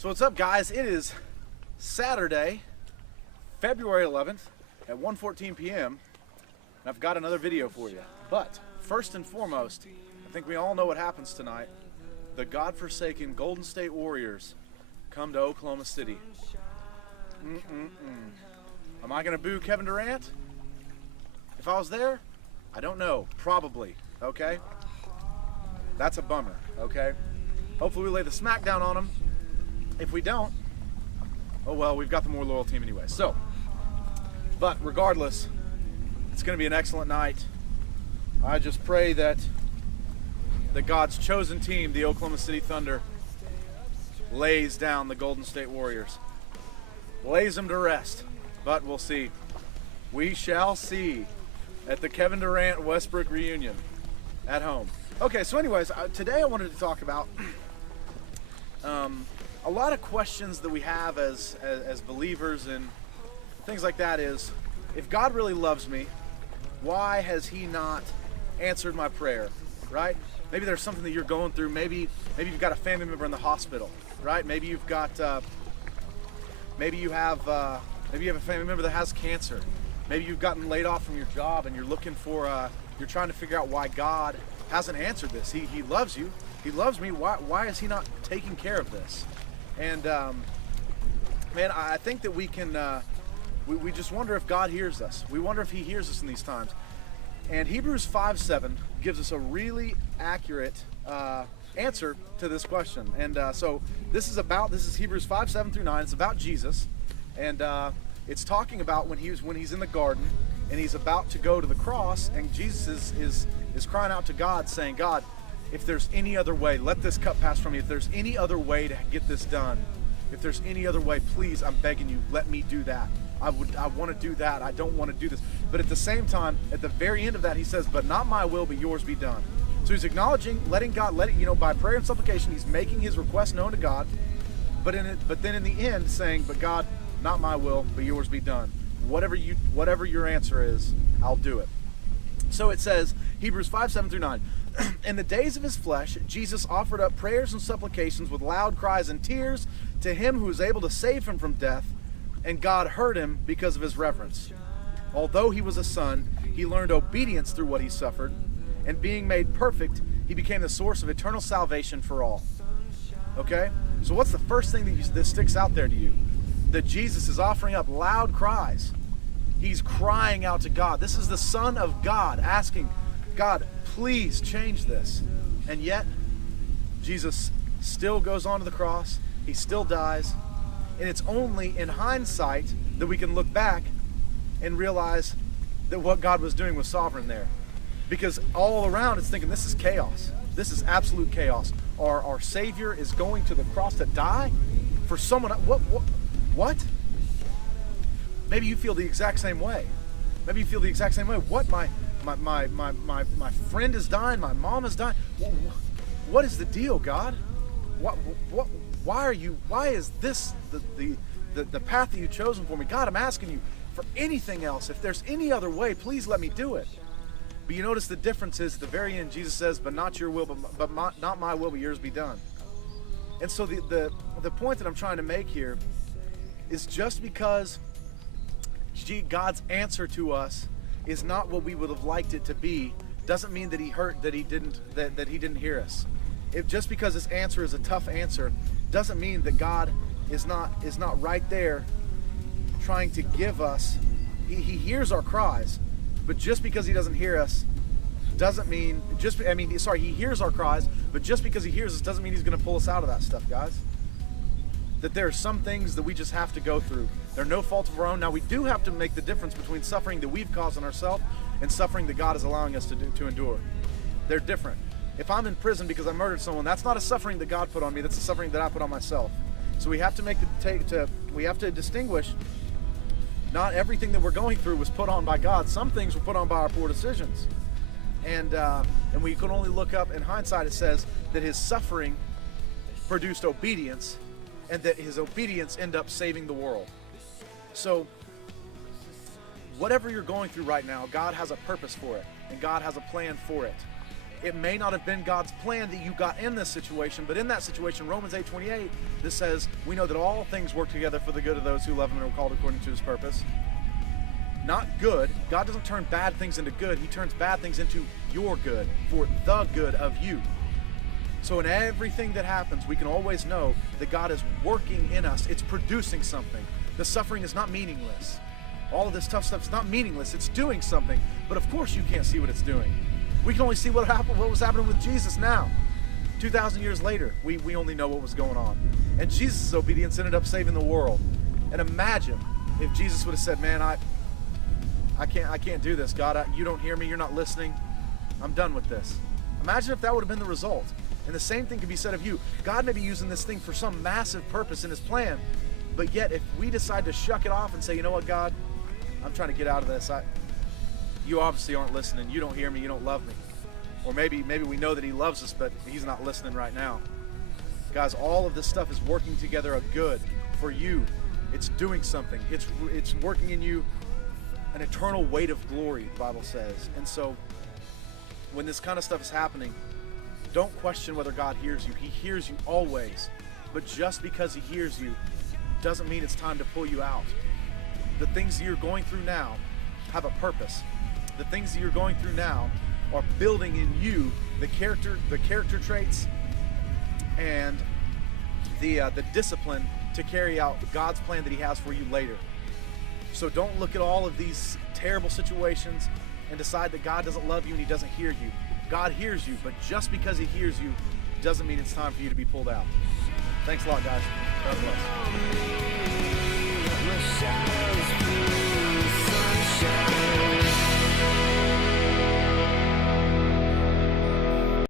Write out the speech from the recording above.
So what's up, guys? It is Saturday, February 11th at 1:14 p.m. and I've got another video for you. But first and foremost, I think we all know what happens tonight. The godforsaken Golden State Warriors come to Oklahoma City. Am I going to boo Kevin Durant? If I was there, I don't know. Probably. Okay? That's a bummer. Okay? Hopefully we lay the smack down on them. If we don't, oh well, we've got the more loyal team anyway. So, but regardless, it's going to be an excellent night. I just pray that God's chosen team, the Oklahoma City Thunder, lays down the Golden State Warriors. Lays them to rest. But we'll see. We shall see at the Kevin Durant Westbrook reunion at home. Okay, so anyways, today I wanted to talk about a lot of questions that we have as believers and things like that is, if God really loves me, why has he not answered my prayer, right? Maybe there's something that you're going through. Maybe you've got a family member in the hospital, right? Maybe you've got, maybe you have a family member that has cancer. Maybe you've gotten laid off from your job and you're looking for, you're trying to figure out why God hasn't answered this. He loves you. He loves me. Why is he not taking care of this? And man, I think that we can, we just wonder if God hears us. We wonder if he hears us in these times. And Hebrews 5:7 gives us a really accurate answer to this question. And so this is Hebrews 5:7 through 9. It's about Jesus. And it's talking about when he's in the garden and he's about to go to the cross, and Jesus is crying out to God saying, God, if there's any other way, let this cup pass from me. If there's any other way to get this done, if there's any other way, please, I'm begging you, let me do that. I want to do that. I don't want to do this. But at the same time, at the very end of that, he says, but not my will, but yours be done. So he's acknowledging, letting God, by prayer and supplication, he's making his request known to God. But then in the end, saying, but God, not my will, but yours be done. Whatever your answer is, I'll do it. So it says, Hebrews 5:7 through 9. In the days of his flesh, Jesus offered up prayers and supplications with loud cries and tears to him who was able to save him from death, and God heard him because of his reverence. Although he was a son, he learned obedience through what he suffered, and being made perfect, he became the source of eternal salvation for all. Okay? So what's the first thing that sticks out there to you? That Jesus is offering up loud cries. He's crying out to God. This is the Son of God asking, God, please change this. And yet, Jesus still goes on to the cross. He still dies. And it's only in hindsight that we can look back and realize that what God was doing was sovereign there. Because all around it's thinking, this is chaos. This is absolute chaos. Our Savior is going to the cross to die for someone. What? Maybe you feel the exact same way. Maybe you feel the exact same way. What? My friend is dying. My mom is dying. What is the deal, God? Why is this the path that you've chosen for me? God, I'm asking you for anything else. If there's any other way, please let me do it. But you notice the difference is at the very end, Jesus says, but not your will, but not my will, but yours be done. And so the point that I'm trying to make here is just because God's answer to us is not what we would have liked it to be, doesn't mean that he didn't hear us. Just because his answer is a tough answer doesn't mean that God is not right there trying to give us. He hears our cries, but just because he doesn't hear us doesn't mean he hears our cries, but just because he hears us doesn't mean he's going to pull us out of that stuff, guys. That there are some things that we just have to go through. They're no fault of our own. Now, we do have to make the difference between suffering that we've caused on ourselves and suffering that God is allowing us to endure. They're different. If I'm in prison because I murdered someone, that's not a suffering that God put on me. That's a suffering that I put on myself. So we have to distinguish. Not everything that we're going through was put on by God. Some things were put on by our poor decisions. And we can only look up in hindsight. It says that his suffering produced obedience, and that his obedience ended up saving the world. So whatever you're going through right now, God has a purpose for it, and God has a plan for it. It may not have been God's plan that you got in this situation, but in that situation, Romans 8:28, this says, we know that all things work together for the good of those who love him and are called according to his purpose. Not good. God doesn't turn bad things into good. He turns bad things into your good, for the good of you. So in everything that happens, we can always know that God is working in us. It's producing something. The suffering is not meaningless. All of this tough stuff is not meaningless. It's doing something. But of course you can't see what it's doing. We can only see what was happening with Jesus now. 2,000 years later, we only know what was going on. And Jesus' obedience ended up saving the world. And imagine if Jesus would have said, man, I can't do this. God, you don't hear me. You're not listening. I'm done with this. Imagine if that would have been the result. And the same thing can be said of you. God may be using this thing for some massive purpose in his plan, but yet if we decide to shuck it off and say, you know what, God, I'm trying to get out of this. You obviously aren't listening. You don't hear me. You don't love me. Or maybe we know that he loves us, but he's not listening right now. Guys, all of this stuff is working together a good for you. It's doing something. It's working in you an eternal weight of glory, the Bible says. And so when this kind of stuff is happening, don't question whether God hears you. He hears you always. But just because he hears you doesn't mean it's time to pull you out. The things that you're going through now have a purpose. The things that you're going through now are building in you the character traits and the discipline to carry out God's plan that he has for you later. So don't look at all of these terrible situations and decide that God doesn't love you and he doesn't hear you. God hears you, but just because he hears you doesn't mean it's time for you to be pulled out. Thanks a lot, guys. God bless.